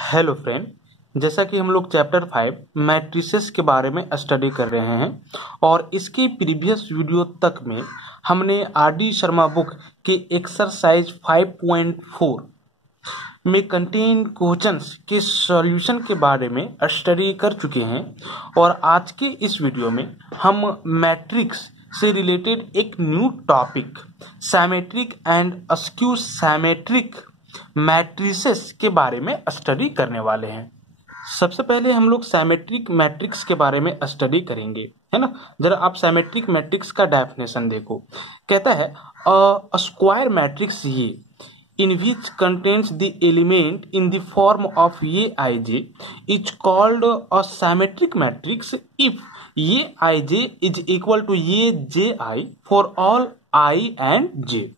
Hello friend. जैसा कि हम लोग चैप्टर 5 मैट्रिसेस के बारे में स्टडी कर रहे हैं और इसके प्रीवियस वीडियो तक में हमने आर डी शर्मा बुक के एक्सरसाइज 5.4 में कंटेन क्वेश्चंस के सॉल्यूशन के बारे में स्टडी कर चुके हैं और आज के इस वीडियो में हम मैट्रिक्स से रिलेटेड एक new topic symmetric and askew symmetric matrices के बारे में स्टडी करने वाले हैं। सबसे पहले हम लोग सिमेट्रिक मैट्रिक्स के बारे में स्टडी करेंगे, है ना। जरा आप सिमेट्रिक मैट्रिक्स का डेफिनेशन देखो। कहता है अ स्क्वायर मैट्रिक्स ये in which contains the element in the form of Aij is called a symmetric matrix if Aij is equal to Ji for all I and j।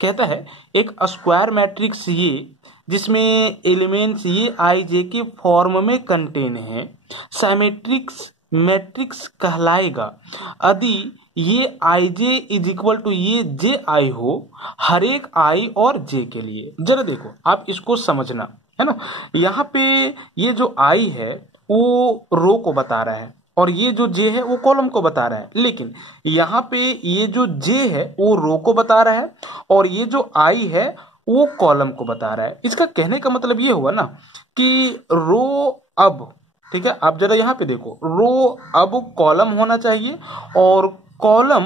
कहता है एक square matrix ये जिसमें elements ये i जे के form में contain है सिमेट्रिक्स matrix कहलाएगा यदि ये i j is equal to ये जे आई हो हर एक आई और जे के लिए। जरा देखो आप इसको समझना, है ना। यहाँ पे ये जो आई है वो रो को बता रहा है और ये जो जे है वो कॉलम को बता रहा है, लेकिन यहाँ पे ये जो जे है वो रो को बता रहा है और ये जो आई है वो कॉलम को बता रहा है। इसका कहने का मतलब ये हुआ ना कि रो अब, ठीक है, आप जरा यहाँ पे देखो, रो अब कॉलम होना चाहिए और कॉलम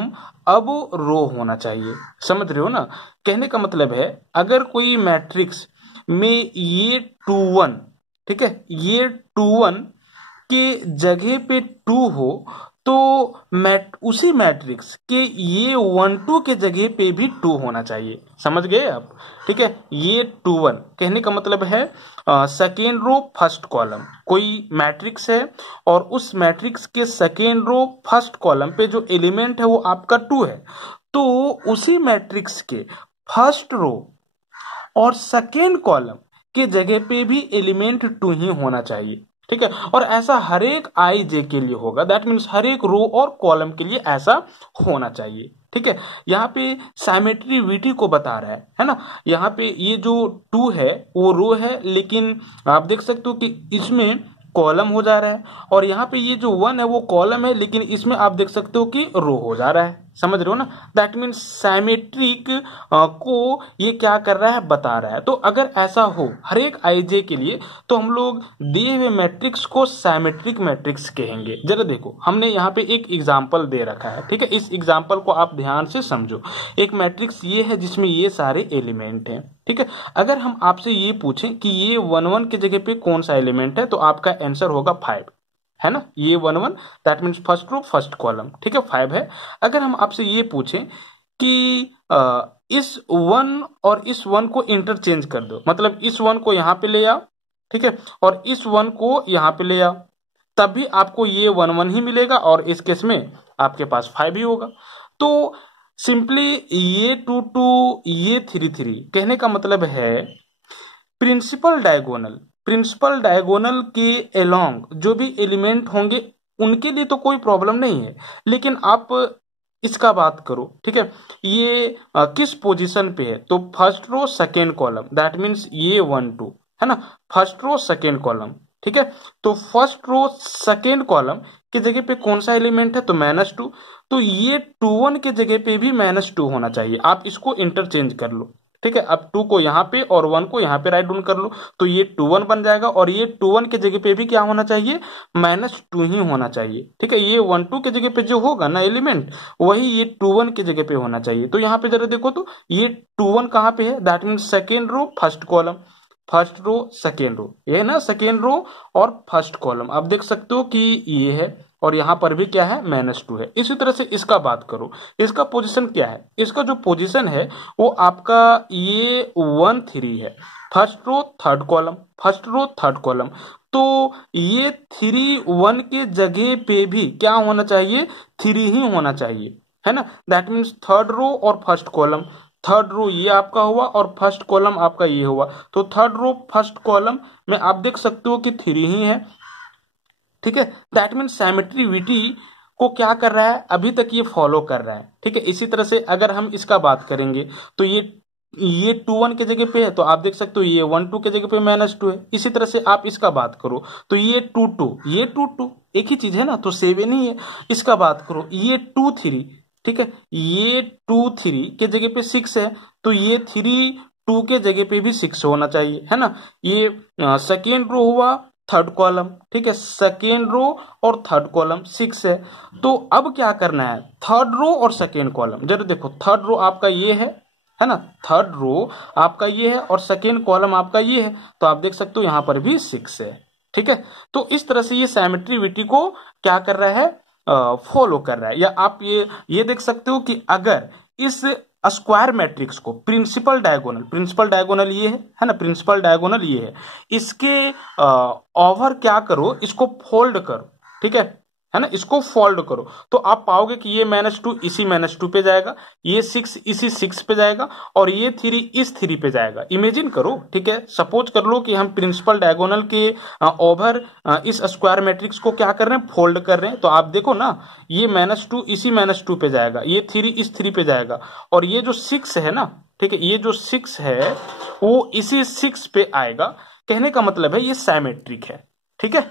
अब रो होना चाहिए। समझ रहे हो ना। कहने का मतलब है अगर कोई मैट्रिक्स में ये 2 1, ठीक है, ये 2 1 के जगह पे 2 हो तो उसी मैट्रिक्स के ये 1 2 के जगह पे भी 2 होना चाहिए। समझ गए आप, ठीक है। ये 2 1 कहने का मतलब है सेकेंड रो फर्स्ट कॉलम। कोई मैट्रिक्स है और उस मैट्रिक्स के सेकेंड रो फर्स्ट कॉलम पे जो एलिमेंट है वो आपका 2 है, तो उसी मैट्रिक्स के फर्स्ट रो और सेकेंड कॉलम के जगह पे भी एलिमेंट 2 ही होना चाहिए, ठीक है। और ऐसा हर एक आई जे के लिए होगा, दैट मीन्स हर एक रो और कॉलम के लिए ऐसा होना चाहिए, ठीक है। यहाँ पे सिमेट्रिविटी को बता रहा है ना। यहाँ पे ये जो 2 है वो रो है, लेकिन आप देख सकते हो कि इसमें कॉलम हो जा रहा है और यहाँ पे ये जो 1 है वो कॉलम है, लेकिन इसमें आप देख सकते हो कि रो हो जा रहा है। समझ रहे हो ना। दैट मीन्स सिमेट्रिक को ये क्या कर रहा है, बता रहा है। तो अगर ऐसा हो हर एक आई जे के लिए तो हम लोग दिए हुए मैट्रिक्स को सिमेट्रिक मैट्रिक्स कहेंगे। जरा देखो हमने यहाँ पे एक एग्जांपल दे रखा है, ठीक है। इस एग्जांपल को आप ध्यान से समझो। एक मैट्रिक्स ये है जिसमें ये सारे एलिमेंट हैं, ठीक है। अगर हम आपसे ये पूछें कि ये 1 1 के जगह पे कौन सा एलिमेंट है तो आपका आंसर होगा 5, है ना। ये 1 1 that means first row first column, ठीक है, 5 है। अगर हम आपसे ये पूछें कि इस 1 और इस 1 को इंटरचेंज कर दो, मतलब इस 1 को यहाँ पे ले आओ, ठीक है, और इस 1 को यहाँ पे ले आओ, तब भी आपको ये 1 1 ही मिलेगा और इस केस में आपके पास 5 ही होगा। तो सिंपली ये 2 2 ये 3 3 कहने का मतलब है प्रिंसिपल डायगोनल के अलोंग जो भी एलिमेंट होंगे उनके लिए तो कोई प्रॉब्लम नहीं है, लेकिन आप इसका बात करो, ठीक है। ये किस पोजीशन पे है तो first row second column, that means ये 1 2, है ना। फर्स्ट रो सेकेंड कॉलम, ठीक है। तो फर्स्ट रो सेकेंड कॉलम के जगह पे कौन सा एलिमेंट है तो -2, तो ये 2 1 के जगह पे भी -2 होना चाहिए। आप इसको इंटरचेंज कर लो, ठीक है। अब 2 को यहाँ पे और 1 को यहाँ पे राइट डाउन कर लो तो ये 2 1 बन जाएगा और ये 2 1 के जगह पे भी क्या होना चाहिए, -2 ही होना चाहिए, ठीक है। ये 1 2 के जगह पे जो होगा ना एलिमेंट वही ये 2 1 के जगह पे होना चाहिए। तो यहाँ पे जरा देखो तो ये 2 1 कहाँ पे है, that means second row first column, first row second row, ये ना सेकेंड रो और फर्स्ट कॉलम। आप देख सकते हो कि ये है और यहाँ पर भी क्या है, -2 है। इसी तरह से इसका बात करो, इसका पोजीशन क्या है, इसका जो पोजीशन है वो आपका ये 1 3 है, first row third column, first row third column. तो ये 3 1 के जगह पे भी क्या होना चाहिए, 3 ही होना चाहिए, है ना। दैट मीन्स थर्ड रो और फर्स्ट कॉलम, थर्ड रो ये आपका हुआ और फर्स्ट कॉलम आपका ये हुआ, तो थर्ड रो फर्स्ट कॉलम में आप देख सकते हो कि 3 ही है, ठीक है। दैट मीन सिमेट्रिविटी को क्या कर रहा है, अभी तक ये फॉलो कर रहा है, ठीक है। इसी तरह से अगर हम इसका बात करेंगे तो ये ये 2 1 के जगह पे है तो आप देख सकते हो ये 1 2 के जगह पे -2 है। इसी तरह से आप इसका बात करो तो ये 2 2, ये 2 2 एक ही चीज है ना, तो 7 ही है। इसका बात करो ये 2 3, ठीक है, ये 2 3 के जगह पे 6 है तो ये 3 2 के जगह पे भी 6 होना चाहिए, है ना। ये सेकेंड रो हुआ, थर्ड कॉलम, ठीक है, सेकेंड रो और थर्ड कॉलम 6 है। तो अब क्या करना है, थर्ड रो और सेकेंड कॉलम, जरा देखो थर्ड रो आपका ये है ना, थर्ड रो आपका ये है और सेकेंड कॉलम आपका ये है, तो आप देख सकते हो यहां पर भी 6 है, ठीक है। तो इस तरह से ये सिमेट्रिसिटी को क्या कर रहा है, फॉलो कर रहा है। या आप ये देख सकते हो कि अगर इस स्क्वायर मैट्रिक्स को प्रिंसिपल डायगोनल ये है ना, प्रिंसिपल डायगोनल ये है, इसके ओवर क्या करो, इसको फोल्ड करो, ठीक है ना, इसको फोल्ड करो तो आप पाओगे कि ये -2 इसी -2 पे जाएगा, ये 6 इसी 6 पे जाएगा और ये 3 इस 3 पे जाएगा। इमेजिन करो, ठीक है, सपोज कर लो कि हम प्रिंसिपल डायगोनल के ओवर इस स्क्वायर मैट्रिक्स को क्या कर रहे हैं, फोल्ड कर रहे हैं। तो आप देखो ना, ये -2 इसी -2 पे जाएगा, ये 3 इस 3 पे जाएगा और ये जो 6 है ना, ठीक है, ये जो 6 है वो इसी 6 पे आएगा। कहने का मतलब है ये सिमेट्रिक है, ठीक है।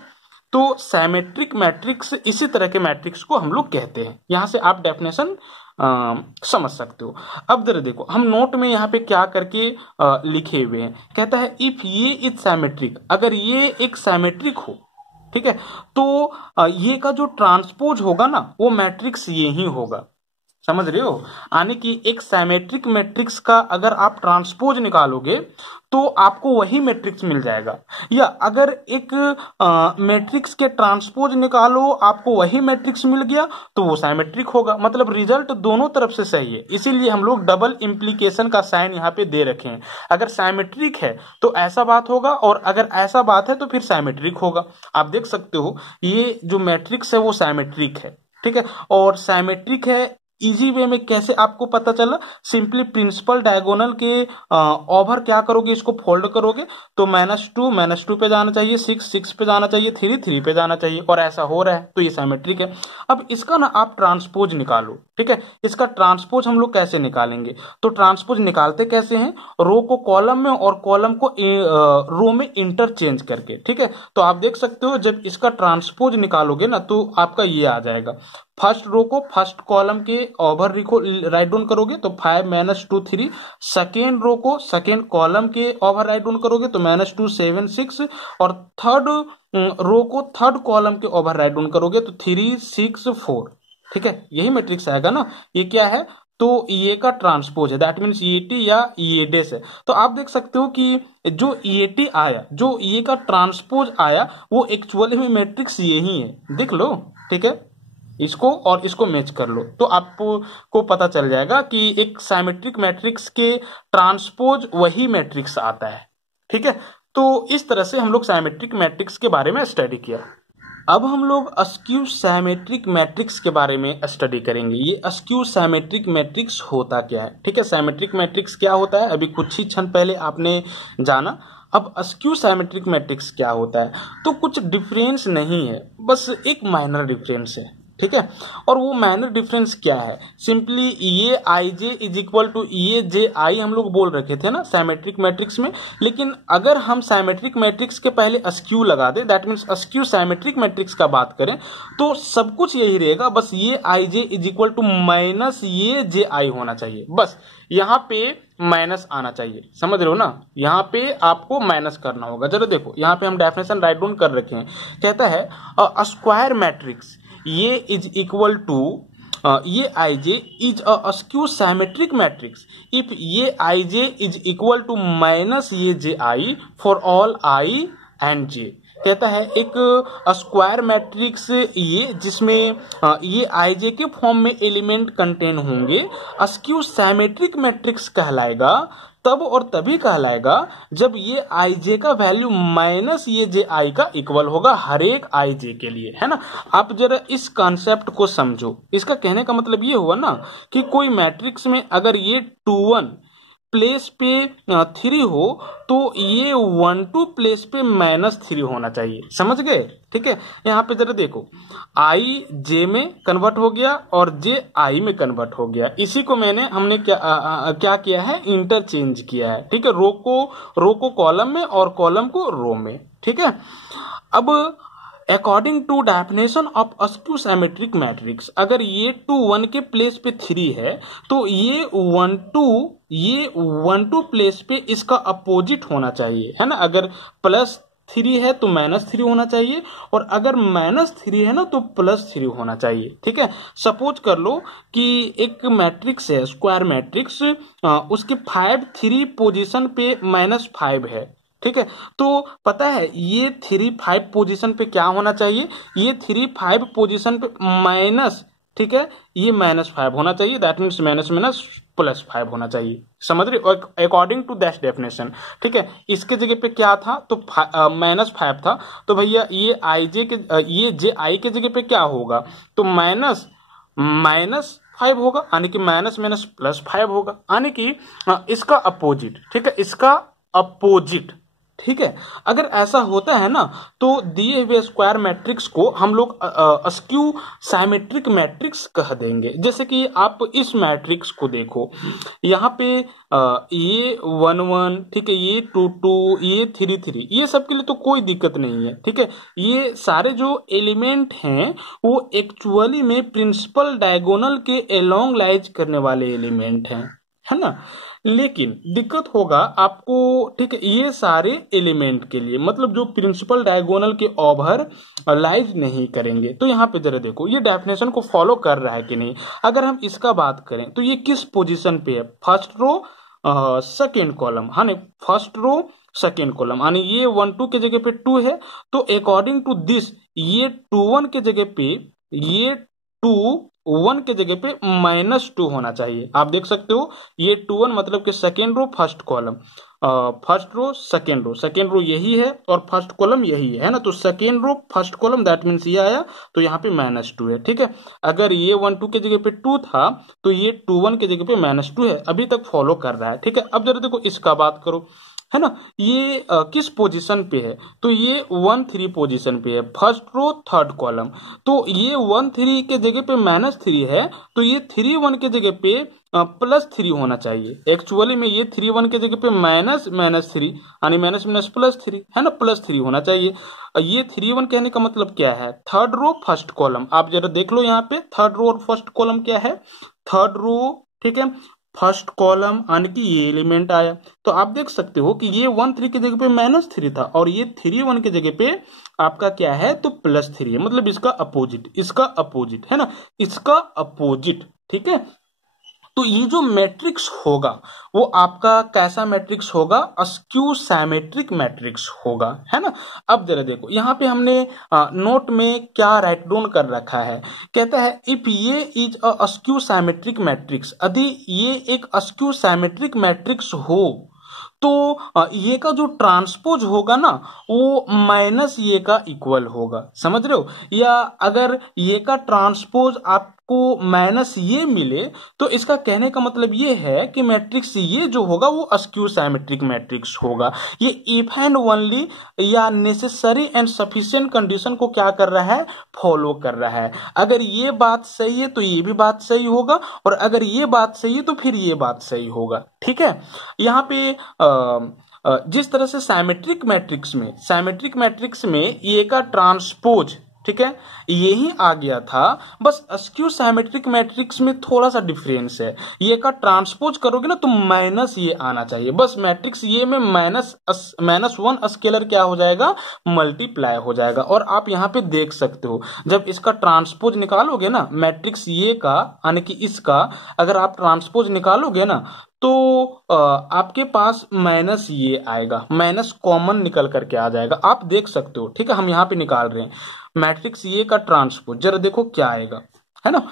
तो सिमेट्रिक मैट्रिक्स इसी तरह के मैट्रिक्स को हम लोग कहते हैं। यहां से आप डेफिनेशन समझ सकते हो। अब जरा देखो हम नोट में यहाँ पे क्या करके लिखे हुए हैं, कहता है इफ ये इज सिमेट्रिक, अगर ये एक सिमेट्रिक हो, ठीक है, तो ये का जो ट्रांसपोज होगा ना वो मैट्रिक्स ये ही होगा। समझ रहे हो, यानी कि एक सिमेट्रिक मैट्रिक्स का अगर आप ट्रांसपोज निकालोगे तो आपको वही मैट्रिक्स मिल जाएगा, या अगर एक मैट्रिक्स के ट्रांसपोज निकालो आपको वही मैट्रिक्स मिल गया तो वो सिमेट्रिक होगा। मतलब रिजल्ट दोनों तरफ से सही है, इसीलिए हम लोग डबल इंप्लीकेशन का साइन यहाँ पे दे रखे हैं। अगर सिमेट्रिक है तो ऐसा बात होगा और अगर ऐसा बात है तो फिर सिमेट्रिक होगा। आप देख सकते हो ये जो मैट्रिक्स है वो सिमेट्रिक है, ठीक है, और सिमेट्रिक है। इजी वे में कैसे आपको पता चला, सिंपली प्रिंसिपल डायगोनल के ओवर क्या करोगे, इसको फोल्ड करोगे तो -2 पे जाना चाहिए, 6 पे जाना चाहिए, 3 पे जाना चाहिए और ऐसा हो रहा है तो ये सिमेट्रिक है। अब इसका ना आप ट्रांसपोज निकालो, ठीक है, इसका ट्रांसपोज हम लोग कैसे निकालेंगे, तो ट्रांसपोज निकालते कैसे हैं, रो को कॉलम में और कॉलम को रो में इंटरचेंज करके, ठीक है। तो आप देख सकते हो जब इसका ट्रांसपोज निकालोगे ना तो आपका ये आ जाएगा, फर्स्ट रो को फर्स्ट कॉलम के ओवर राइट डाउन करोगे तो 5 -2 3, सेकेंड रो को सेकेंड कॉलम के ओवर राइट डाउन करोगे तो -2 7 6 और थर्ड रो को थर्ड कॉलम के ओवर राइट डाउन करोगे तो 3 6 4, ठीक है, यही मैट्रिक्स आएगा ना। ये क्या है, तो ये का ट्रांसपोज है, दैट मीन्स ईएटी या ईएडेस है। तो आप देख सकते हो कि जो ईएटी आया, जो ये का ट्रांसपोज आया वो एक्चुअली में मैट्रिक्स यही है, देख लो, ठीक है, इसको और इसको मैच कर लो तो आपको पता चल जाएगा कि एक सिमेट्रिक मैट्रिक्स के ट्रांसपोज वही मैट्रिक्स आता है, ठीक है। तो इस तरह से हम लोग सिमेट्रिक मैट्रिक्स के बारे में स्टडी किया। अब हम लोग अस्क्यू सिमेट्रिक मैट्रिक्स के बारे में स्टडी करेंगे। ये अस्क्यू सिमेट्रिक मैट्रिक्स होता क्या है, ठीक है, सिमेट्रिक मैट्रिक्स क्या होता है अभी कुछ ही क्षण पहले आपने जाना। अब अस्क्यू सिमेट्रिक मैट्रिक्स क्या होता है, तो कुछ डिफरेंस नहीं है, बस एक माइनर डिफरेंस है, ठीक है। और वो माइनर डिफरेंस क्या है, सिंपली ये i j is equal to ये जे आई हम लोग बोल रखे थे ना सिमेट्रिक मैट्रिक्स में, लेकिन अगर हम सिमेट्रिक मैट्रिक्स के पहले अस्क्यू लगा दे, that means skew symmetric matrix का बात करें तो सब कुछ यही रहेगा, बस ये i j is equal to minus A j आई होना चाहिए, बस यहाँ पे माइनस आना चाहिए। समझ रहे हो ना, यहाँ पे आपको माइनस करना होगा। जरा देखो यहाँ पे हम डेफिनेशन राइट डाउन कर रखे हैं, कहता है अ स्क्वायर मैट्रिक्स ये is equal to A i j is a skew symmetric matrix if A i j is equal to minus A j i for all i and j. कहता है एक square matrix ये जिसमें ये i जे के form में element contain होंगे, skew symmetric matrix कहलाएगा तब और तभी कहलाएगा जब ये आई जे का वैल्यू माइनस ये जे आई का इक्वल होगा हर एक आई जे के लिए, है ना। आप जरा इस कॉन्सेप्ट को समझो, इसका कहने का मतलब ये हुआ ना कि कोई मैट्रिक्स में अगर ये 2 1 प्लेस पे 3 हो तो ये 1 2 प्लेस पे -3 होना चाहिए। समझ गए? ठीक है, यहाँ पे जरा देखो, i j में कन्वर्ट हो गया और j i में कन्वर्ट हो गया। इसी को हमने क्या किया है, इंटरचेंज किया है। ठीक है, रो को कॉलम में और कॉलम को रो में। ठीक है, अब according to definition of a skew symmetric matrix, अगर ये 2 1 के प्लेस पे 3 है तो ये 1 2 प्लेस पे इसका अपोजिट होना चाहिए, है ना। अगर +3 है तो -3 होना चाहिए, और अगर -3 है ना तो +3 होना चाहिए। ठीक है, सपोज कर लो कि एक मैट्रिक्स है, स्क्वायर मैट्रिक्स, उसके 5 3 पोजीशन पे -5 है। ठीक है, तो पता है ये 3 5 पोजीशन पे क्या होना चाहिए, ये 3 5 पोजीशन पे माइनस, ठीक है, ये -5 होना चाहिए। दैट मीन्स -+5 होना चाहिए। समझ रहे हो, अकॉर्डिंग टू दैट डेफिनेशन। ठीक है, इसके जगह पे क्या था, तो -5 था, तो भैया ये ये ji के जगह पे क्या होगा, तो -5 होगा, यानी कि -+5 होगा, यानी कि इसका अपोजिट। ठीक है, इसका अपोजिट। ठीक है, अगर ऐसा होता है ना तो दिए हुए स्क्वायर मैट्रिक्स को हम लोग अस्क्यू साइमेट्रिक मैट्रिक्स कह देंगे। जैसे कि आप इस मैट्रिक्स को देखो, यहाँ पे ये 1 1, ठीक है, ये 2 2, ये 3 3, ये सब के लिए तो कोई दिक्कत नहीं है। ठीक है, ये सारे जो एलिमेंट हैं वो एक्चुअली में प्रिंसिपल डायगोनल के एलोंग लाइज करने वाले एलिमेंट हैं, है ना। लेकिन दिक्कत होगा आपको, ठीक है, ये सारे एलिमेंट के लिए, मतलब जो प्रिंसिपल डायगोनल के ओवर लाइज नहीं करेंगे। तो यहाँ पे जरा देखो ये डेफिनेशन को फॉलो कर रहा है कि नहीं। अगर हम इसका बात करें तो ये किस पोजीशन पे है, फर्स्ट रो सेकेंड कॉलम, हाँ नहीं, फर्स्ट रो सेकेंड कॉलम, यानी ये 1 2 के जगह पे 2 है, तो अकॉर्डिंग टू दिस ये 2 1 के जगह पे, ये 2 1 के जगह पे -2 होना चाहिए। आप देख सकते हो ये 2 1 मतलब कि second row first column, first row second row यही है और फर्स्ट कॉलम यही है ना, तो second row first column, that means ये आया, तो यहाँ पे -2 है। ठीक है, अगर ये 1 2 के जगह पे 2 था तो ये 2 1 के जगह पे -2 है, अभी तक फॉलो कर रहा है। ठीक है, अब जरा देखो इसका बात करो, है ना, ये किस पोजीशन पे है, तो ये 1 3 पोजीशन पे है, फर्स्ट रो थर्ड कॉलम, तो ये 1 3 के जगह पे -3 है, तो ये 3 1 के जगह पे +3 होना चाहिए। एक्चुअली में ये 3 1 के जगह पे -3, यानी -+3 है ना, +3 होना चाहिए। ये 3 1 कहने का मतलब क्या है, थर्ड रो फर्स्ट कॉलम। आप जरा देख लो यहाँ पे थर्ड रो और फर्स्ट कॉलम क्या है, थर्ड रो, ठीक है, फर्स्ट कॉलम, यानी कि ये एलिमेंट आया। तो आप देख सकते हो कि ये 1 3 की जगह पे -3 था और ये 3 1 की जगह पे आपका क्या है, तो +3 है, मतलब इसका अपोजिट है ना, इसका अपोजिट। ठीक है, तो ये जो मैट्रिक्स होगा वो आपका कैसा मैट्रिक्स होगा, अस्क्यू साइमेट्रिक मैट्रिक्स होगा, है ना। अब जरा देखो यहाँ पे हमने नोट में क्या राइट डाउन कर रखा है, कहता है इफ ये is a askew symmetric matrix, यदि ये एक अस्क्यू साइमेट्रिक मैट्रिक्स हो तो ये का जो ट्रांसपोज होगा ना वो माइनस ये का इक्वल होगा। समझ रहे हो, या अगर ये का ट्रांसपोज आपको माइनस ये मिले तो इसका कहने का मतलब ये है कि मैट्रिक्स ये जो होगा वो अस्क्यू साइमेट्रिक मैट्रिक्स होगा। ये इफ एंड ओनली या नेसेसरी एंड सफिशिएंट कंडीशन को क्या कर रहा है, फॉलो कर रहा है। अगर ये बात सही है तो ये भी बात सही होगा, और अगर ये बात सही है तो फिर ये बात सही होगा। ठीक है, यहाँ पे जिस तरह से साइमेट्रिक मैट्रिक्स में ये का ट्रांसपोज, ठीक है, यही आ गया था, बस अस्क्यू साइमेट्रिक मैट्रिक्स में थोड़ा सा डिफरेंस है। ये का ट्रांसपोज करोगे ना तो माइनस ये आना चाहिए, बस मैट्रिक्स ये में -1 स्केलर क्या हो जाएगा, मल्टीप्लाई हो जाएगा। और आप यहाँ पे देख सकते हो जब इसका ट्रांसपोज निकालोगे ना, मैट्रिक्स ये का यानी कि इसका अगर आप ट्रांसपोज निकालोगे ना तो आपके पास माइनस ये आएगा, माइनस कॉमन निकल करके आ जाएगा, आप देख सकते हो। ठीक है, हम यहाँ पे निकाल रहे हैं मैट्रिक्स ये का ट्रांसपोज, जरा देखो क्या आएगा, है ना।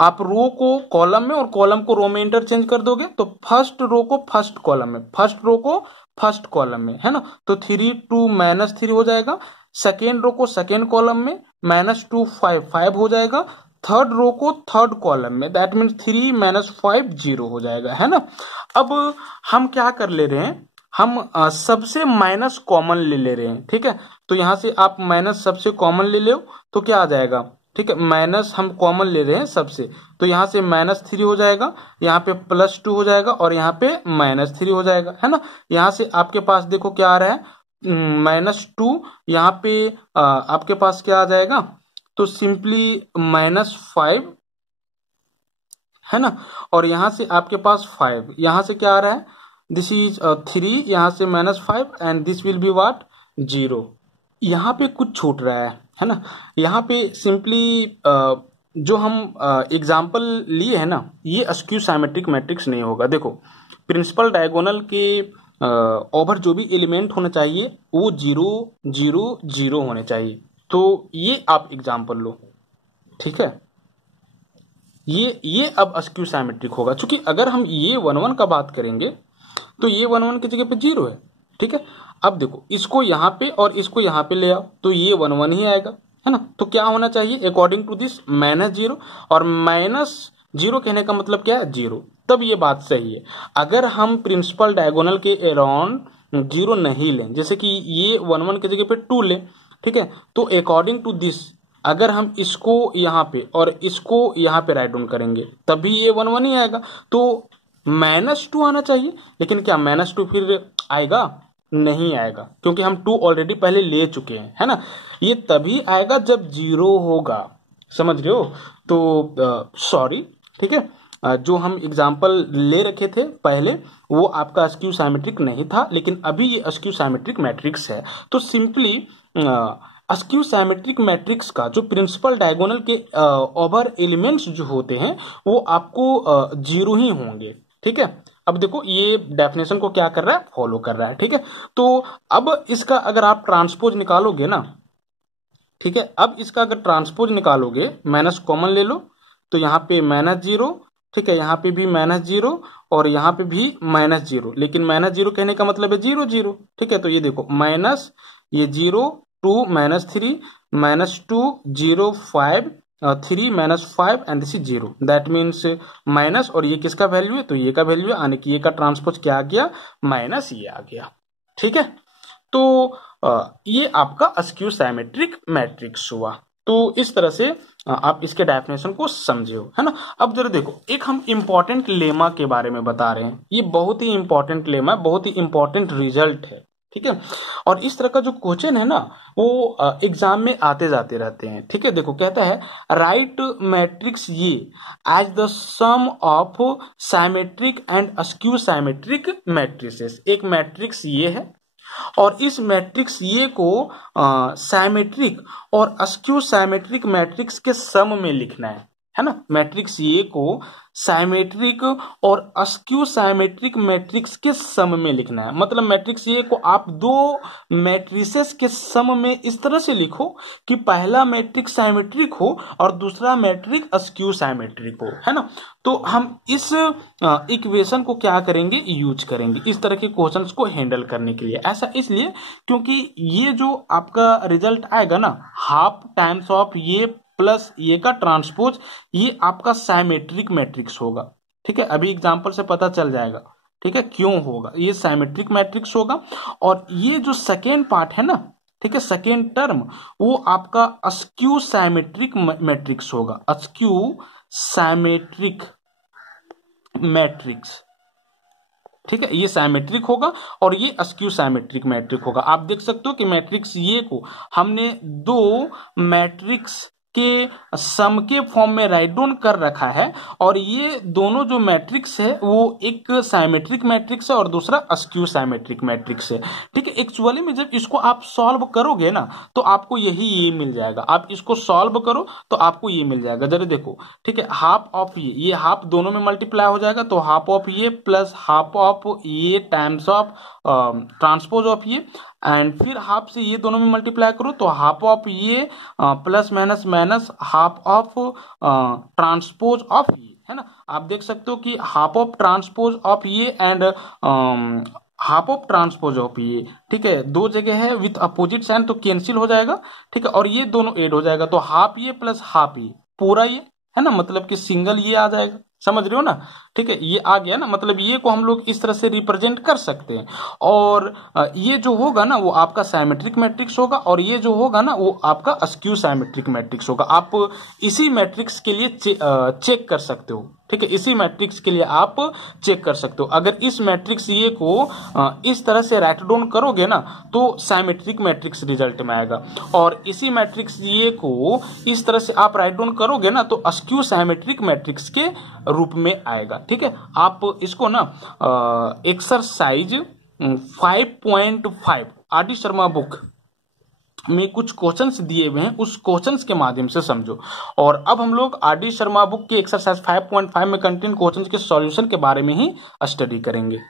आप रो को कॉलम में और कॉलम को रो में इंटरचेंज कर दोगे तो फर्स्ट रो को फर्स्ट कॉलम में, फर्स्ट रो को फर्स्ट कॉलम में, है ना, तो 3 2 -3 हो जाएगा। सेकेंड रो को सेकेंड कॉलम में -2 5 5 हो जाएगा। थर्ड रो को थर्ड कॉलम में, दैट मीन्स 3 माइनस 5 0 हो जाएगा, है ना। अब हम क्या कर ले रहे हैं, हम सबसे माइनस कॉमन ले रहे हैं, ठीक है। तो यहां से आप माइनस सबसे कॉमन ले लो तो क्या आ जाएगा, ठीक है, माइनस हम कॉमन ले रहे हैं सबसे, तो यहाँ से -3 हो जाएगा, यहाँ पे +2 हो जाएगा और यहाँ पे -3 हो जाएगा, है ना। यहाँ से आपके पास देखो क्या आ रहा है, -2, यहाँ पे आपके पास क्या आ जाएगा, तो सिंपली -5, है ना। और यहाँ से आपके पास 5, यहाँ से क्या आ रहा है, दिस इज 3, यहाँ से -5 and this will be what, 0। यहाँ पे कुछ छूट रहा है ना। यहाँ पे सिंपली जो हम एग्जाम्पल लिए है ना, ये स्क्यू साइमेट्रिक मैट्रिक्स नहीं होगा। देखो प्रिंसिपल डायगोनल के ओवर जो भी एलिमेंट होना चाहिए वो 0 0 0 होने चाहिए। तो ये आप एग्जाम्पल लो, ठीक है। ये अब स्क्यू साइमेट्रिक होगा, क्योंकि अगर हम ये 1 1 का बात करेंगे तो ये 1 1 की जगह पे 0 है, ठीक है। अब देखो इसको यहाँ पे और इसको यहाँ पे ले आओ तो ये 1 1 ही आएगा, है ना। तो क्या होना चाहिए अकॉर्डिंग टू दिस, -0, और -0 कहने का मतलब क्या है, 0। तब ये बात सही है। अगर हम प्रिंसिपल डायगोनल के अराउंड 0 नहीं लें, जैसे कि ये 1 1 की जगह पे 2 लें, ठीक है, तो अकॉर्डिंग टू दिस अगर हम इसको यहाँ पे और इसको यहाँ पे राइट डाउन करेंगे तभी ये 1 1 ही आएगा। तो -2 आना चाहिए, लेकिन क्या -2 फिर आएगा, नहीं आएगा, क्योंकि हम 2 ऑलरेडी पहले ले चुके हैं, है ना। ये तभी आएगा जब 0 होगा, समझ रहे हो। तो सॉरी, ठीक है, जो हम एग्जाम्पल ले रखे थे पहले वो आपका स्क्यू साइमेट्रिक नहीं था, लेकिन अभी ये स्क्यू साइमेट्रिक मैट्रिक्स है। तो सिंपली स्क्यू साइमेट्रिक मैट्रिक्स का जो प्रिंसिपल डायगोनल के ओवर एलिमेंट्स जो होते हैं वो आपको 0 ही होंगे, ठीक है। अब देखो ये डेफिनेशन को क्या कर रहा है, फॉलो कर रहा है, ठीक है। तो अब इसका अगर आप ट्रांसपोज निकालोगे ना, ठीक है, अब इसका अगर ट्रांसपोज निकालोगे, माइनस कॉमन ले लो तो यहाँ पे -0, ठीक है, यहाँ पे भी -0 और यहाँ पे भी -0, लेकिन -0 कहने का मतलब है 0 0, ठीक है। तो ये देखो माइनस ये 0 2 -3 -2 0 5 3 -5 and this is 0, that means minus, और ये किसका वैल्यू है, तो ये का वैल्यू है, यानी कि ये का ट्रांसपोज क्या आ गया, माइनस ये आ गया, ठीक है। तो ये आपका स्क्यू साइमेट्रिक मैट्रिक्स हुआ। तो इस तरह से आप इसके डेफिनेशन को समझे हो, है ना। अब जरा देखो एक हम इंपॉर्टेंट लेमा के बारे में बता रहे हैं, ये बहुत ही इंपॉर्टेंट लेमा है, बहुत ही इंपॉर्टेंट रिजल्ट है, ठीक है। और इस तरह का जो क्वेश्चन है ना वो एग्जाम में आते जाते रहते हैं, ठीक है। देखो कहता है राइट मैट्रिक्स ये as the sum of symmetric and skew symmetric matrices. एक मैट्रिक्स ये है और इस मैट्रिक्स ये को साइमेट्रिक और स्क्यू साइमेट्रिक मैट्रिक्स के सम में लिखना है ना। मैट्रिक्स ये को साइमेट्रिक और स्क्यू साइमेट्रिक मैट्रिक्स के सम में लिखना है। मतलब मैट्रिक्स ये को आप दो मैट्रिसेस के सम में इस तरह से लिखो कि पहला मैट्रिक्स साइमेट्रिक हो और दूसरा मैट्रिक स्क्यू साइमेट्रिक हो, है ना। तो हम इस इक्वेशन को क्या करेंगे, यूज करेंगे इस तरह के क्वेश्चंस को हैंडल करने के लिए। ऐसा इसलिए क्योंकि ये जो आपका रिजल्ट आएगा ना, हाफ टाइम्स ऑफ ये प्लस ये का ट्रांसपोज, ये आपका साइमेट्रिक मैट्रिक्स होगा, ठीक है। अभी एग्जांपल से पता चल जाएगा, ठीक है, क्यों होगा। ये साइमेट्रिक मैट्रिक्स होगा और ये जो सेकेंड पार्ट है ना, ठीक है, सेकेंड टर्म, वो आपका स्क्यू साइमेट्रिक मैट्रिक्स होगा, स्क्यू साइमेट्रिक मैट्रिक्स, ठीक है। ये साइमेट्रिक होगा और ये स्क्यू साइमेट्रिक मैट्रिक होगा। आप देख सकते हो कि मैट्रिक्स ये को हमने दो मैट्रिक्स के सम के फॉर्म में राइट डाउन कर रखा है और ये दोनों जो मैट्रिक्स है वो एक साइमेट्रिक मैट्रिक्स है और दूसरा स्क्यू साइमेट्रिक मैट्रिक्स है, ठीक है। एक्चुअली में जब इसको आप सॉल्व करोगे ना तो आपको ये मिल जाएगा। आप इसको सॉल्व करो तो आपको ये मिल जाएगा। जरा देखो, ठीक है, हाफ ऑफ ये हाफ दोनों में मल्टीप्लाई हो जाएगा तो हाफ ऑफ ये प्लस हाफ ऑफ ये टाइम्स ऑफ ट्रांसपोज ऑफ ये, एंड फिर हाफ से ये दोनों में मल्टीप्लाई करो तो हाफ ऑफ ये plus minus minus half of transpose of ये, है ना। आप देख सकते हो कि हाफ ऑफ ट्रांसपोज ऑफ ये and half of transpose of ये, ठीक है, दो जगह है विथ अपोजिट साइन तो कैंसिल हो जाएगा, ठीक है, और ये दोनों ऐड हो जाएगा तो हाफ ये प्लस हाफ ये, पूरा ये है ना, मतलब कि सिंगल ये आ जाएगा, समझ रहे हो ना। ठीक है, ये आ गया ना, मतलब ये को हम लोग इस तरह से रिप्रेजेंट कर सकते हैं। और ये जो होगा ना वो आपका साइमेट्रिक मैट्रिक्स होगा, और ये जो होगा ना वो आपका अस्क्यू साइमेट्रिक मैट्रिक्स होगा। आप इसी मैट्रिक्स के लिए चेक कर सकते हो। ठीक है, इसी मैट्रिक्स के लिए आप चेक कर सकते हो। अगर इस मैट्रिक्स ये को इस तरह से राइट डाउन करोगे ना तो साइमेट्रिक मैट्रिक्स रिजल्ट में आएगा, और इसी मैट्रिक्स ये को इस तरह से आप राइट डाउन करोगे ना तो अस्क्यू साइमेट्रिक मैट्रिक्स के रूप में आएगा। ठीक है, आप इसको ना एक्सरसाइज 5.5 आर.डी. शर्मा बुक में कुछ क्वेश्चंस दिए हुए हैं, उस क्वेश्चंस के माध्यम से समझो। और अब हम लोग आर.डी. शर्मा बुक की एक्सरसाइज 5.5 में कंटेंट क्वेश्चंस के सॉल्यूशन के बारे में ही स्टडी करेंगे।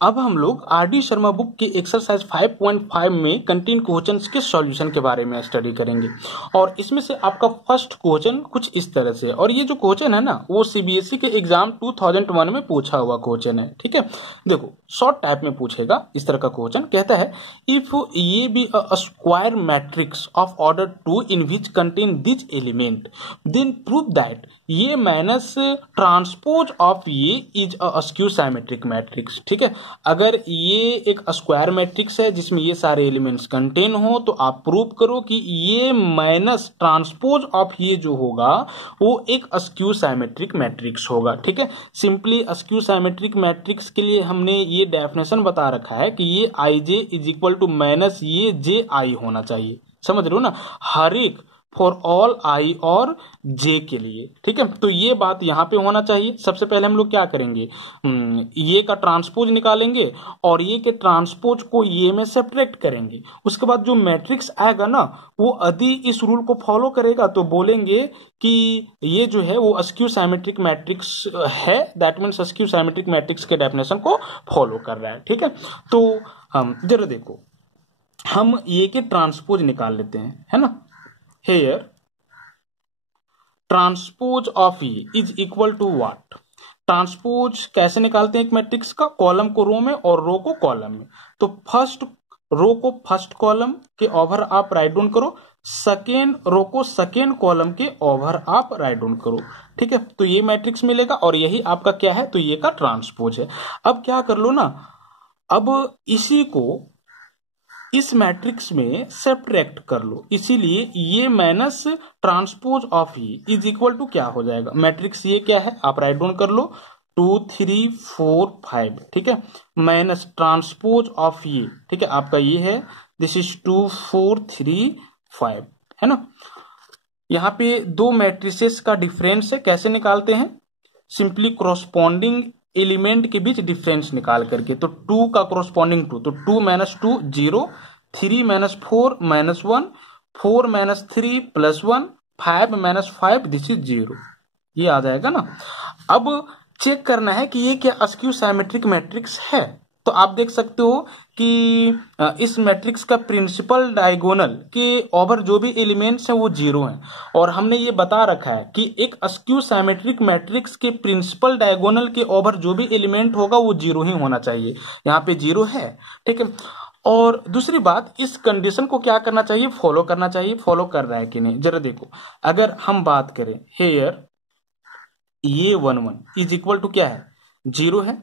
अब हम लोग आर.डी. शर्मा बुक के एक्सरसाइज 5.5 में कंटेंट क्वेश्चंस के सॉल्यूशन के बारे में स्टडी करेंगे। और इसमें से आपका फर्स्ट क्वेश्चन कुछ इस तरह से, और ये जो क्वेश्चन है ना वो सीबीएसई के एग्जाम 2001 में पूछा हुआ क्वेश्चन है। ठीक है, देखो शॉर्ट टाइप में पूछेगा इस तरह का क्वेश्चन। कहता है इफ ये be a square matrix of order 2 in which contain this element then prove that ये माइनस ट्रांसपोज ऑफ ये is a skew symmetric matrix. ठीक है, अगर ये एक स्क्वायर मैट्रिक्स है जिसमें ये सारे एलिमेंट्स कंटेन हो तो आप प्रूव करो कि ये माइनस ट्रांसपोज ऑफ ये जो होगा वो एक स्क्यू साइमेट्रिक मैट्रिक्स होगा। ठीक है, सिंपली स्क्यू साइमेट्रिक मैट्रिक्स के लिए हमने ये डेफिनेशन बता रखा है कि ये i j is equal to minus A j आई होना चाहिए। समझ रहे हो ना, हर एक फॉर ऑल आई और जे के लिए। ठीक है, तो ये बात यहां पे होना चाहिए। सबसे पहले हम लोग क्या करेंगे, ये का ट्रांसपोज निकालेंगे और ये के ट्रांसपोज को ये में सब्ट्रैक्ट करेंगे। उसके बाद जो मैट्रिक्स आएगा ना वो यदि इस रूल को फॉलो करेगा तो बोलेंगे कि ये जो है वो अस्क्यू साइमेट्रिक मैट्रिक्स है, that means askew symmetric matrix के डेफिनेशन को फॉलो कर रहा है। ठीक है, तो हम जरा देखो, हम ये के ट्रांसपोज निकाल लेते हैं, है ना। Here ट्रांसपोज ऑफ ये is equal to what. Transpose कैसे निकालते हैं एक मैट्रिक्स का, कॉलम को रो में और रो को कॉलम में। तो फर्स्ट रो को फर्स्ट कॉलम के ओवर आप राइट डाउन करो, सेकेंड रो को सेकेंड कॉलम के ओवर आप राइट डाउन करो। ठीक है, तो ये मैट्रिक्स मिलेगा और यही आपका क्या है, तो ये का ट्रांसपोज है। अब क्या कर लो ना, अब इसी को इस मैट्रिक्स में सब्ट्रैक्ट कर लो, इसीलिए ये माइनस ट्रांसपोज ऑफ ये इज इक्वल टू क्या हो जाएगा, मैट्रिक्स ये क्या है आप राइट डाउन कर लो 2 3 4 5। ठीक है, माइनस ट्रांसपोज ऑफ ये, ठीक है आपका ये है, दिस इज 2 4 3 5, है ना। यहाँ पे दो मैट्रिसेस का डिफरेंस है, कैसे निकालते हैं, सिंपली क्रॉसपॉन्डिंग एलिमेंट के बीच डिफरेंस निकाल करके। तो 2 का क्रॉसपॉन्डिंग 2, तो 2 minus 2 0, 3 minus 4 minus 1, 4 minus 3 plus 1, 5 minus 5 this is 0, ये आ जाएगा ना। अब चेक करना है कि ये क्या अस्क्यू साइमेट्रिक मैट्रिक्स है। तो आप देख सकते हो कि इस मैट्रिक्स का प्रिंसिपल डायगोनल के ओवर जो भी एलिमेंट्स हैं वो 0 हैं, और हमने ये बता रखा है कि एक अस्क्यू साइमेट्रिक मैट्रिक्स के प्रिंसिपल डायगोनल के ओवर जो भी एलिमेंट होगा वो 0 ही होना चाहिए। यहाँ पे 0 है। ठीक है, और दूसरी बात, इस कंडीशन को क्या करना चाहिए, फॉलो करना चाहिए। फॉलो कर रहा है कि नहीं जरा देखो, अगर हम बात करें हेयर ये 1 1 इज इक्वल टू क्या है 0 है,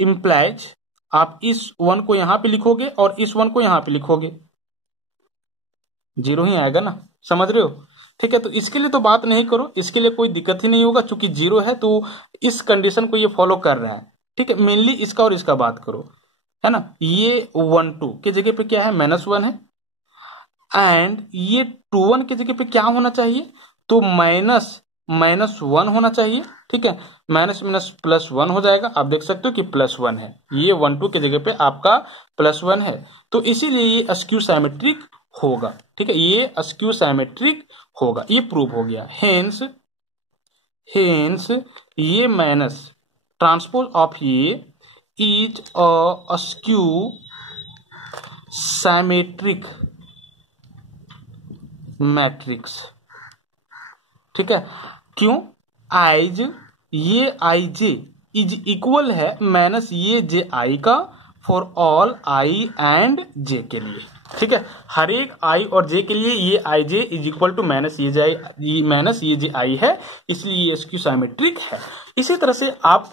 इम्प्लाइज आप इस 1 को यहां पे लिखोगे और इस 1 को यहां पे लिखोगे, 0 ही आएगा ना, समझ रहे हो। ठीक है, तो इसके लिए तो बात नहीं करो, इसके लिए कोई दिक्कत ही नहीं होगा, चूंकि 0 है तो इस कंडीशन को ये फॉलो कर रहा है। ठीक है, मेनली इसका और इसका बात करो, है ना। ये 1 2 के जगह पे क्या है -1 है, एंड ये 2 1 के जगह पे क्या होना चाहिए, तो -1 होना चाहिए। ठीक है, माइनस माइनस प्लस 1 हो जाएगा, आप देख सकते हो कि +1 है, ये 1 2 के जगह पे आपका +1 है, तो इसीलिए ये अस्क्यू साइमेट्रिक होगा। ठीक है, ये अस्क्यू साइमेट्रिक होगा, ये प्रूव हो गया। हेंस ये माइनस ट्रांसपोज ऑफ ये is a askew symmetric matrix. ठीक है, क्यों, आइज ये आई जे इज इक्वल है माइनस ये जे आई का फॉर ऑल आई एंड जे के लिए, ठीक है। हर एक आई और जे के लिए ये i j is equal to minus A j आई है, इसलिए ये स्क्यू सिमेट्रिक है। इसी तरह से आप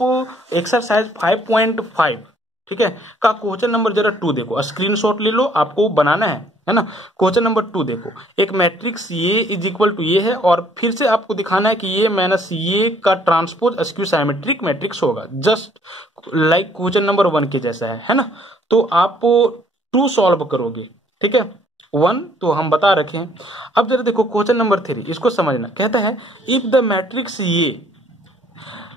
एक्सरसाइज 5.5, ठीक है, का क्वेश्चन नंबर जरा 2 देखो, स्क्रीनशॉट ले लो, आपको बनाना है ना। क्वेश्चन नंबर 2 देखो, एक मैट्रिक्स ये इज इक्वल टू ये है और फिर से आपको दिखाना है कि ये माइनस ये का ट्रांसपोज स्क्यू सिमेट्रिक मैट्रिक्स होगा, जस्ट लाइक क्वेश्चन नंबर 1 के जैसा है ना। तो आप 2 सॉल्व करोगे, ठीक है। 1 तो हम बता रखे हैं। अब जरा देखो क्वेश्चन नंबर 3, इसको समझना। कहता है इफ द मैट्रिक्स ये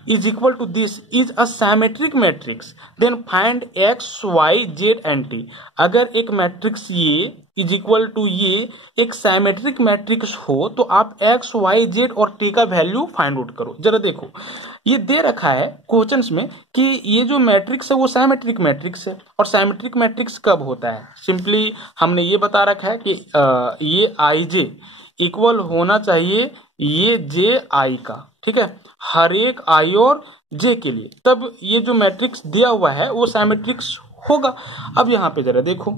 is equal to this is a symmetric matrix then find x y z and t। अगर एक मैट्रिक्स ये इज इक्वल टू ये एक साइमेट्रिक मैट्रिक्स हो तो आप x y z और t का वैल्यू फाइंड आउट करो। जरा देखो ये दे रखा है क्वेश्चंस में कि ये जो मैट्रिक्स है वो साइमेट्रिक मैट्रिक्स है, और साइमेट्रिक मैट्रिक्स कब होता है। सिंपली हमने ये बता रखा है कि ये आई जे इक्वल होना चाहिए ये जे आई का, ठीक है, हर एक आई और जे के लिए, तब ये जो मैट्रिक्स दिया हुआ है वो साइमेट्रिक्स होगा। अब यहाँ पे जरा देखो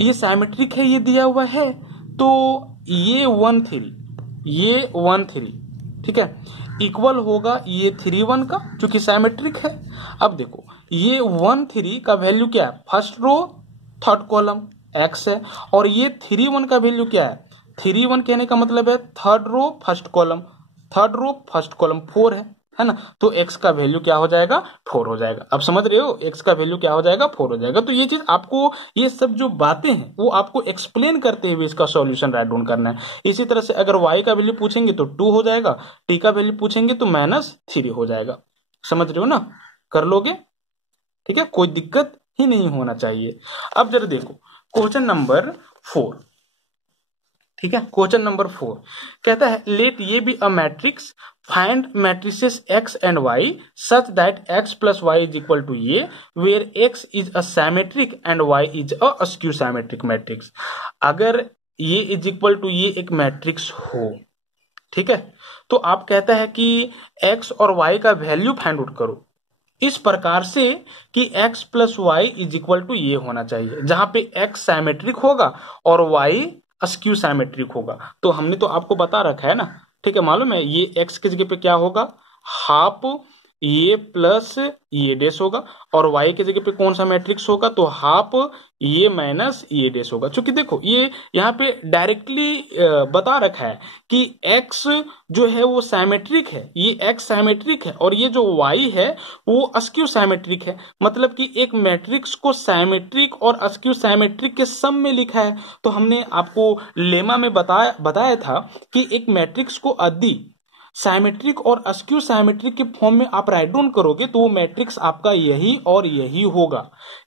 ये साइमेट्रिक है, ये दिया हुआ है, तो ये 1 3 ठीक है इक्वल होगा ये 3 1 का, क्योंकि साइमेट्रिक है। अब देखो ये 1 3 का वैल्यू क्या है, first row third column x है, और ये 3 1 का वैल्यू क्या है, 3 1 कहने का मतलब है थर्ड रो फर्स्ट कॉलम 4 है ना। तो x का वैल्यू क्या हो जाएगा, 4 हो जाएगा। अब समझ रहे हो x का वैल्यू क्या हो जाएगा, 4 हो जाएगा। तो ये चीज आपको, ये सब जो बातें हैं वो आपको एक्सप्लेन करते हुए इसका सॉल्यूशन राइट डाउन करना है। इसी तरह से अगर y का वैल्यू पूछेंगे तो 2 हो जाएगा, t का वैल्यू पूछेंगे तो -3 हो जाएगा। समझ रहे हो ना, कर लोगे, ठीक है, कोई दिक्कत ही नहीं होना चाहिए। अब जरा देखो क्वेश्चन नंबर 4, ठीक है, क्वेश्चन नंबर 4 कहता है let A be a matrix find matrices x and y such that x plus y is equal to A where x is a symmetric and y is a skew symmetric matrix. अगर A is equal to ये एक matrix हो, ठीक है, तो आप कहता है कि x और y का वैल्यू फाइंड आउट करो इस प्रकार से कि x plus Y is equal to ये होना चाहिए, जहां पे x सिमेट्रिक होगा और y स्क्यू सिमेट्रिक होगा। तो हमने तो आपको बता रखा है ना, ठीक है, मालूम है ये x की जगह पे क्या होगा, हाफ ये प्लस ये डैश होगा, और y की जगह पे कौन सा मैट्रिक्स होगा, तो हाफ ये माइनस ये डैश होगा। क्योंकि देखो ये यहाँ पे डायरेक्टली बता रखा है कि x जो है वो सिमेट्रिक है, ये x सिमेट्रिक है, और ये जो y है वो स्क्यू सिमेट्रिक है। मतलब कि एक मैट्रिक्स को सिमेट्रिक और स्क्यू सिमेट्रिक के सम में लिखा है। तो हमने आपको लेमा में बताया था कि एक मैट्रिक्स को यदि साइमेट्रिक और अस्क्यू साइमेट्रिक के फॉर्म में आप राइट डाउन करोगे तो वो मैट्रिक्स आपका यही और यही होगा,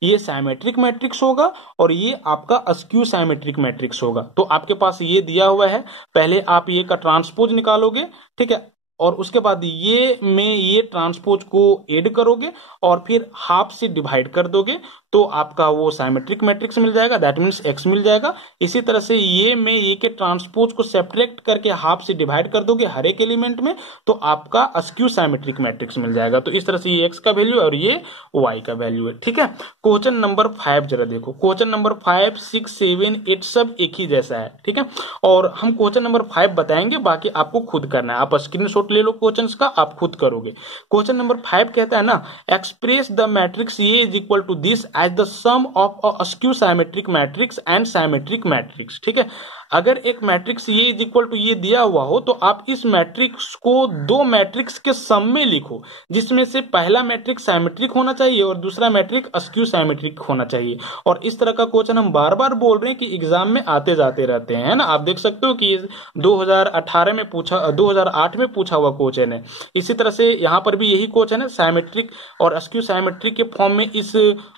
ये साइमेट्रिक मैट्रिक्स होगा और ये आपका अस्क्यू साइमेट्रिक मैट्रिक्स होगा। तो आपके पास ये दिया हुआ है, पहले आप ये का ट्रांसपोज निकालोगे, ठीक है, और उसके बाद ये में ये ट्रांसपोज को ऐड करोगे और फिर हाफ से डिवाइड कर दोगे तो आपका वो साइमेट्रिक मैट्रिक्स मिल जाएगा, दैट मीन्स x मिल जाएगा। इसी तरह से ये में ये के ट्रांसपोज को सेपरेट करके हाफ से डिवाइड कर दोगे हर एक एलिमेंट में तो आपका अस्क्यू साइमेट्रिक मैट्रिक्स मिल जाएगा। तो इस तरह से ये x का वैल्यू और ये y का वैल्यू है, ठीक है। क्वेश्चन नंबर 5 जरा देखो, क्वेश्चन नंबर 5 6 7 8 सब एक ही जैसा है, ठीक है, और हम क्वेश्चन नंबर 5 बताएंगे, बाकी आपको खुद करना है। आप स्क्रीनशॉट ले लो क्वेश्चंस का, आप खुद करोगे। क्वेश्चन नंबर 5 कहता है ना, एक्सप्रेस द मैट्रिक्स ये is equal to this as the sum of a skew symmetric matrix and symmetric matrix, ठीक है। अगर एक मैट्रिक्स ये इज इक्वल टू ये दिया हुआ हो तो आप इस मैट्रिक्स को दो मैट्रिक्स के सम में लिखो, जिसमें से पहला मैट्रिक्स साइमेट्रिक होना चाहिए और दूसरा मैट्रिक्स अस्क्यू साइमेट्रिक होना चाहिए। और इस तरह का क्वेश्चन हम बार बार बोल रहे हैं कि एग्जाम में आते जाते रहते हैं, है ना। आप देख सकते हो कि 2018 में पूछा, 2008 में पूछा हुआ क्वेश्चन है। इसी तरह से यहाँ पर भी यही क्वेश्चन है, साइमेट्रिक और अस्क्यू साइमेट्रिक के फॉर्म में इस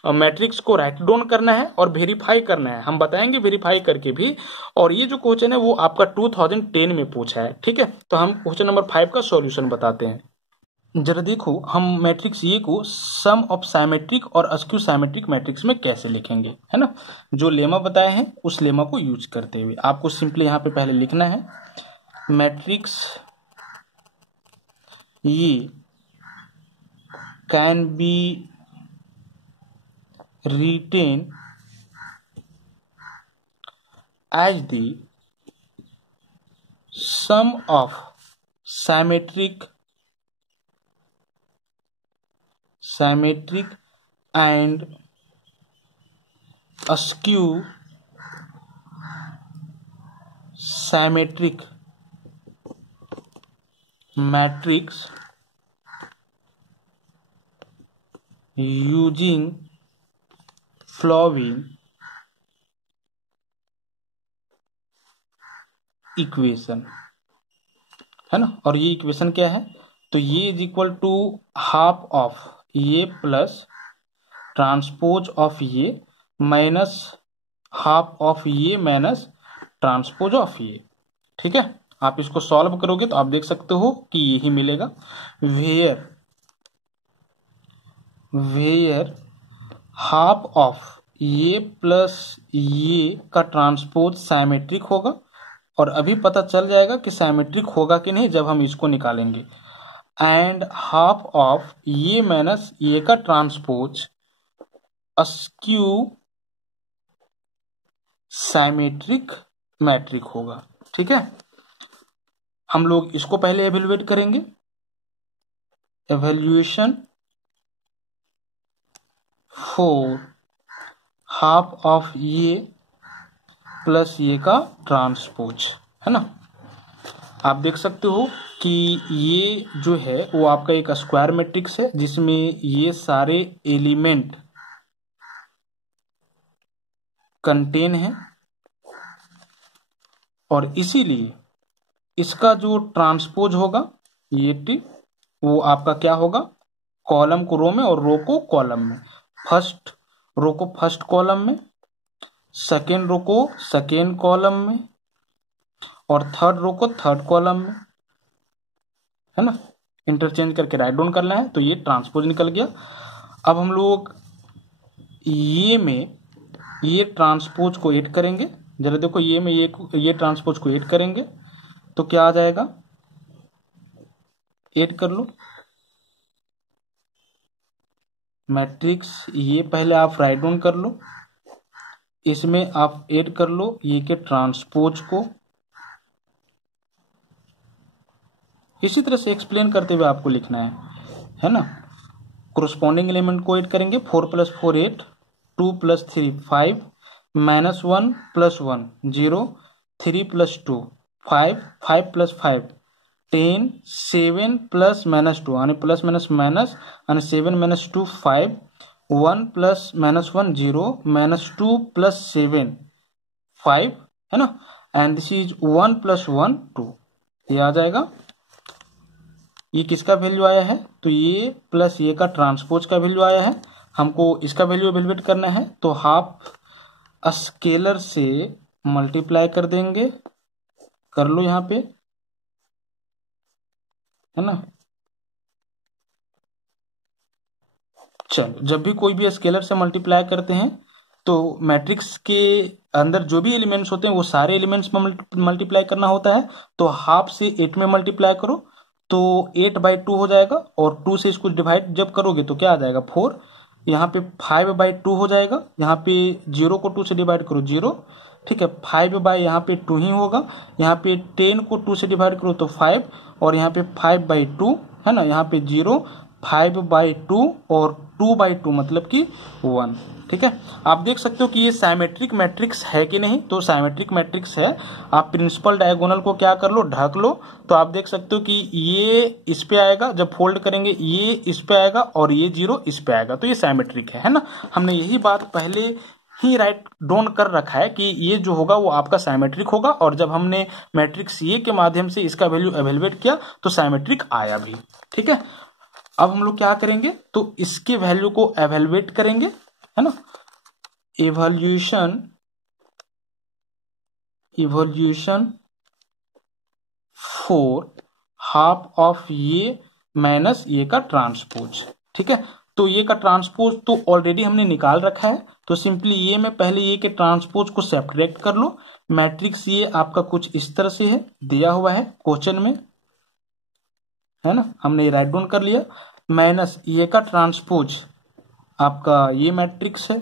मैट्रिक्स को राइट डाउन करना है और वेरीफाई करना है, हम बताएंगे वेरीफाई करके भी। और ये जो क्वेश्चन है वो आपका 2010 में पूछा है, ठीक है। तो हम क्वेश्चन नंबर 5 का सॉल्यूशन बताते हैं। जरा देखो हम मैट्रिक्स ये को सम ऑफ साइमेट्रिक और अस्क्यू साइमेट्रिक मैट्रिक्स में कैसे लिखेंगे, है ना। जो लेमा बताए हैं उस लेमा को यूज करते हुए आपको सिंपली यहाँ पे पहले लिखना है मैट्रिक्स ये can be written as the sum of symmetric and askew symmetric matrix using Flovin equation, है ना। और ये इक्वेशन क्या है, तो ये is equal to half of ये प्लस ट्रांसपोज ऑफ ये माइनस हाफ ऑफ ये माइनस ट्रांसपोज ऑफ ये। ठीक है, आप इसको सॉल्व करोगे तो आप देख सकते हो कि यही मिलेगा। वेयर हाफ ऑफ ये प्लस ये का ट्रांसपोज साइमेट्रिक होगा, और अभी पता चल जाएगा कि साइमेट्रिक होगा कि नहीं जब हम इसको निकालेंगे। एंड हाफ ऑफ ये माइनस ये का ट्रांसपोज अस्क्यू साइमेट्रिक मैट्रिक होगा। ठीक है, हम लोग इसको पहले एवेल्युएट करेंगे। एवेल्युएशन फॉर हाफ ऑफ ये प्लस ये का ट्रांसपोज, है ना। आप देख सकते हो कि ये जो है वो आपका एक स्क्वायर मैट्रिक्स है जिसमें ये सारे एलिमेंट कंटेन है, और इसीलिए इसका जो ट्रांसपोज होगा ये टी, वो आपका क्या होगा, कॉलम को रो में और रो को कॉलम में। फर्स्ट रो को फर्स्ट कॉलम में, सेकेंड रो को सेकेंड कॉलम में, और थर्ड रो को थर्ड कॉलम में, है ना। इंटरचेंज करके राइट डाउन करना है, तो ये ट्रांसपोज निकल गया। अब हम लोग ये में ये ट्रांसपोज को ऐड करेंगे। जरा देखो, ये में ये ट्रांसपोज को ऐड करेंगे तो क्या आ जाएगा, ऐड कर लो मैट्रिक्स। ये पहले आप राइट डाउन कर लो, इसमें आप ऐड कर लो ये के ट्रांसपोज को। इसी तरह से एक्सप्लेन करते हुए आपको लिखना है ना। कोरोस्पॉन्डिंग एलिमेंट को ऐड करेंगे। 4 + 4 8, 2 + 3 5, -1 + 1 0, 3 + 2 5, 5 + 5 10, 7 + -2 आणि प्लस माइनस माइनस आणि 7 - 2 5, 1 + -1 0, -2 + 7 5, है ना। एंड दिस इज 1 + 1 2, ये आ जाएगा। ये किसका वैल्यू आया है, तो ये प्लस ये का ट्रांसपोज का वैल्यू आया है। हमको इसका वैल्यू एवेल्युएट करना है, तो हाफ स्केलर से मल्टीप्लाई कर देंगे, कर लो यहाँ पे, है ना। चलो, जब भी कोई भी स्केलर से मल्टीप्लाई करते हैं तो मैट्रिक्स के अंदर जो भी एलिमेंट्स होते हैं वो सारे एलिमेंट्स में मल्टीप्लाई करना होता है। तो हाफ से 8 में मल्टीप्लाई करो तो 8/2 हो जाएगा, और 2 से इसको डिवाइड जब करोगे तो क्या आ जाएगा 4। यहाँ पे 5/2 हो जाएगा, यहाँ पे 0 को 2 से डिवाइड करो 0, ठीक है। 5 यहाँ पे 2 ही होगा, यहाँ पे 10 को 2 से डिवाइड करो तो 5, और यहाँ पे 5/2, है ना। यहाँ पे 0, 5/2 और 2/2 मतलब कि 1, ठीक है। आप देख सकते हो कि ये साइमेट्रिक मैट्रिक्स है कि नहीं, तो साइमेट्रिक मैट्रिक्स है। आप प्रिंसिपल डायगोनल को क्या कर लो, ढक लो, तो आप देख सकते हो कि ये इस पे आएगा, जब फोल्ड करेंगे ये इस पे आएगा और ये 0 इस पे आएगा, तो ये साइमेट्रिक है ना। हमने यही बात पहले ही राइट डाउन कर रखा है कि ये जो होगा वो आपका साइमेट्रिक होगा, और जब हमने मैट्रिक्स ये के माध्यम से इसका वैल्यू एवेल्युएट किया तो साइमेट्रिक आया भी, ठीक है। अब हम लोग क्या करेंगे, तो इसके वैल्यू को एवेल्युएट करेंगे, है ना। इवोल्यूशन फॉर हाफ ऑफ ये माइनस ये का ट्रांसपोज, ठीक है। तो ये का ट्रांसपोज तो ऑलरेडी हमने निकाल रखा है, तो सिंपली ये में पहले ये के ट्रांसपोज को सब्ट्रैक्ट कर लो। मैट्रिक्स ये आपका कुछ इस तरह से है, दिया हुआ है क्वेश्चन में, है ना। हमने ये राइट डाउन कर लिया। माइनस ये का ट्रांसपोज आपका ये मैट्रिक्स है।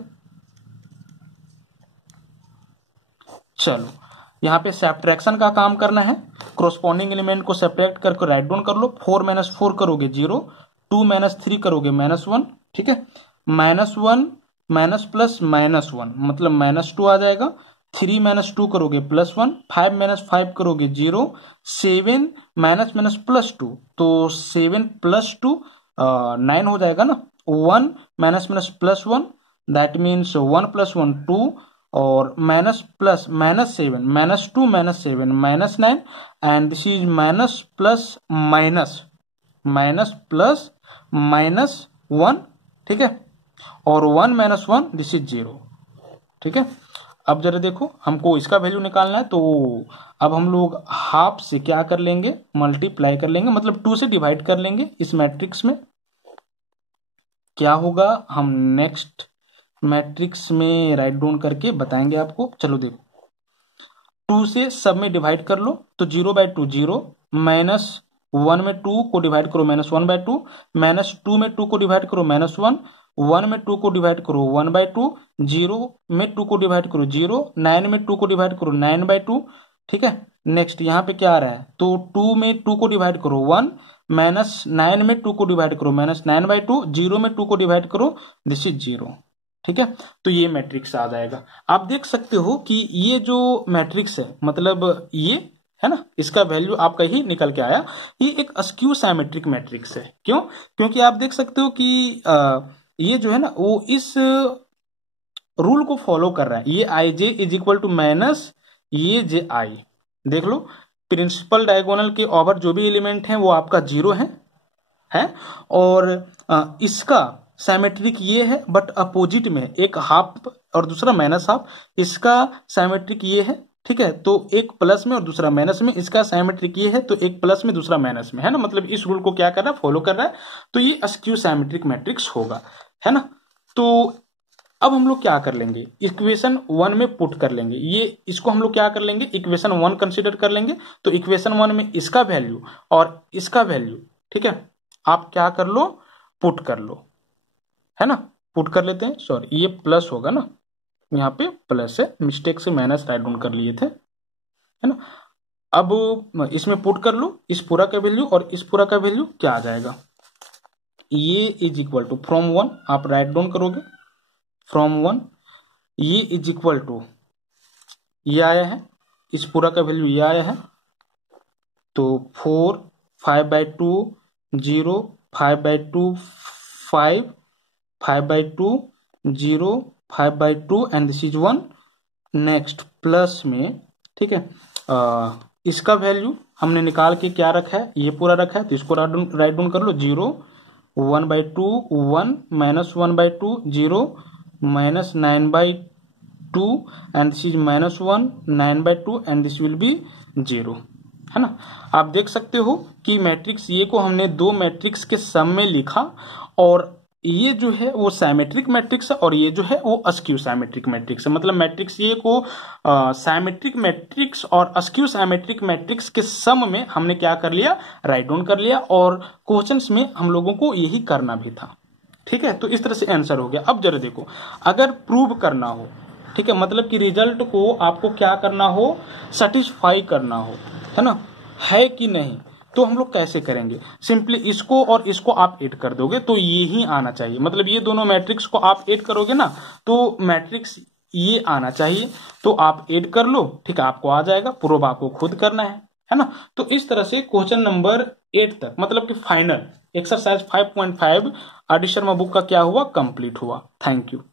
चलो यहाँ पे सब्ट्रैक्शन का काम करना है, कोरोस्पोंडिंग एलिमेंट को सेपरेट करके राइट डाउन कर लो। 4 - 4 करोगे 0, 2 - 3 करोगे -1, ठीक है। -1 माइनस प्लस -1 मतलब -2 आ जाएगा। 3 - 2 करोगे +1, 5 - 5 करोगे 0, 7 - +2 तो 7 + 2 9 हो जाएगा ना। 1 - +1 दैट मीन्स 1 + 1 2 और minus plus -7 -2 -7 -9 and this is minus plus -1, ठीक है। और 1 - 1 दिस इज 0, ठीक है। अब जरा देखो हमको इसका वैल्यू निकालना है, तो अब हम लोग हाफ से क्या कर लेंगे, मल्टीप्लाई कर लेंगे, मतलब 2 से डिवाइड कर लेंगे। इस मैट्रिक्स में क्या होगा हम नेक्स्ट मैट्रिक्स में राइट डाउन करके बताएंगे आपको। चलो देखो 2 से सब में डिवाइड कर लो तो 0/2 0, -1 में 2 को डिवाइड करो -1/2, -2 में 2 को डिवाइड करो -1, 1 में 2 को डिवाइड करो 1/2, 0 में 2 को डिवाइड करो 0, 9 में 2 को डिवाइड करो 9/2, ठीक है। नेक्स्ट यहाँ पे क्या आ रहा है, तो 2 में 2 को डिवाइड करो 1, -9 में 2 को डिवाइड करो -9/2, 0 में 2 को डिवाइड करो दिस इज 0, ठीक है। तो ये मैट्रिक्स आ जाएगा। आप देख सकते हो कि ये जो मैट्रिक्स है मतलब ये है ना, इसका वैल्यू आपका ही निकल के आया। ये एक अस्क्यू साइमेट्रिक मैट्रिक्स है। क्यों? क्योंकि आप देख सकते हो कि ये जो है ना वो इस रूल को फॉलो कर रहा है। ये i j is equal to minus A j आई। देख लो प्रिंसिपल डायगोनल के ओवर जो भी एलिमेंट हैं वो आपका 0 है और इसका साइमेट्रिक ये है बट अपोजिट में एक हाफ और दूसरा माइनस हाफ। इसका साइमेट्रिक ये है, ठीक है, तो एक प्लस में और दूसरा माइनस में। इसका साइमेट्रिक ये है तो एक प्लस में दूसरा माइनस में, है ना। मतलब इस रूल को क्या कर रहा है, फॉलो कर रहा है। तो ये अस्क्यू साइमेट्रिक मैट्रिक्स होगा, है ना। तो अब हम लोग क्या कर लेंगे, इक्वेशन 1 में पुट कर लेंगे। ये इसको हम लोग क्या कर लेंगे, इक्वेशन 1 कंसिडर कर लेंगे। तो इक्वेशन 1 में इसका वैल्यू और इसका वैल्यू, ठीक है, आप क्या कर लो, पुट कर लो, है ना। पुट कर लेते हैं, सॉरी ये प्लस होगा ना, यहाँ पे प्लस है, मिस्टेक से माइनस राइट डाउन कर लिए थे, है ना। अब इसमें पुट कर लो इस पूरा का वैल्यू और इस पूरा का वैल्यू क्या आ जाएगा, ये इज इक्वल टू फ्रॉम 1 आप राइट डाउन करोगे फ्रॉम 1, ये इज इक्वल टू ये आया है, इस पूरा का वैल्यू ये आया है। तो 4 5/2 0 5/2 5 5/2 0 5/2 and this is 1। Next plus में, ठीक है, इसका वैल्यू हमने निकाल के क्या रखा है, ये पूरा रखा है, तो इसको राइट डाउन कर लो। 0 1/2 1 -1/2 0 -9/2 and this is -1 9/2 and this will be 0, है ना। आप देख सकते हो कि मैट्रिक्स ये को हमने दो मैट्रिक्स के सम में लिखा और ये जो है वो साइमेट्रिक मैट्रिक्स है और ये जो है वो अस्क्यू साइमेट्रिक मैट्रिक्स है। मतलब मैट्रिक्स ये को साइमेट्रिक मैट्रिक्स और अस्क्यू साइमेट्रिक मैट्रिक्स के सम में हमने क्या कर लिया, राइट डाउन कर लिया और क्वेश्चंस में हम लोगों को यही करना भी था, ठीक है। तो इस तरह से आंसर हो गया। अब जरा देखो अगर प्रूव करना हो, ठीक है, मतलब कि रिजल्ट को आपको क्या करना हो, सेटिस्फाई करना हो, है ना, है कि नहीं, तो हम लोग कैसे करेंगे, सिंपली इसको और इसको आप ऐड कर दोगे तो ये ही आना चाहिए। मतलब ये दोनों मैट्रिक्स को आप ऐड करोगे ना तो मैट्रिक्स ये आना चाहिए, तो आप ऐड कर लो, ठीक है, आपको आ जाएगा। प्रूव आपको खुद करना है ना। तो इस तरह से क्वेश्चन नंबर 8 तक मतलब कि final exercise 5.5 R D Sharma book का क्या हुआ, कंप्लीट हुआ। Thank you.